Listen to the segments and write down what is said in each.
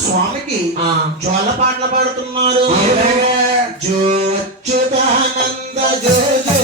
స్వామికి జ్వాలపాటలు పాడుతున్నారు. జ్యోచ్యుతానంద జో జో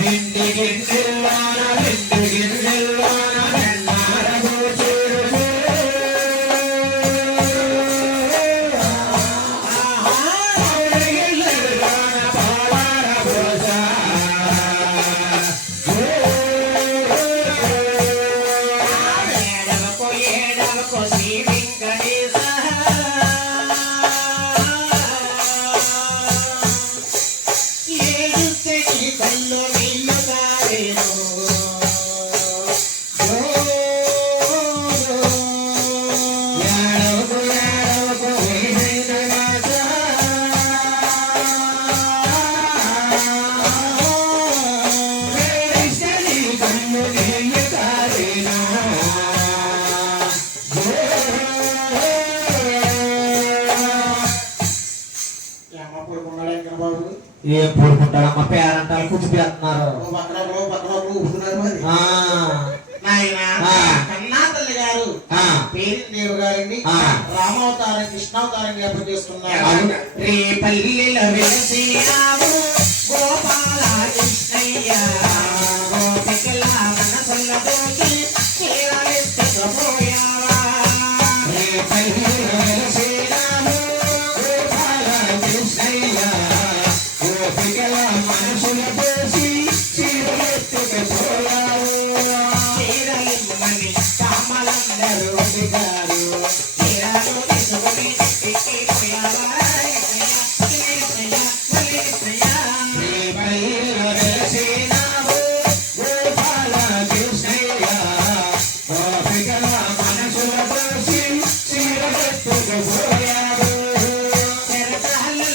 నిండి గిన్నెల్లాన నిండి గిన్నెల్ల கல்லூரியில் ఏం పూడుకుంటాడు మా పేరంటాలు కూర్చిపోతున్నారు కన్నా తల్లి గారు పేరు గారండి కృష్ణావతారం జ్ఞాపకం చేస్తున్నారు గోపాల కృష్ణయ్య గోపికల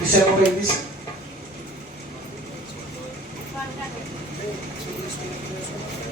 Isa mo kayo this? Thank you.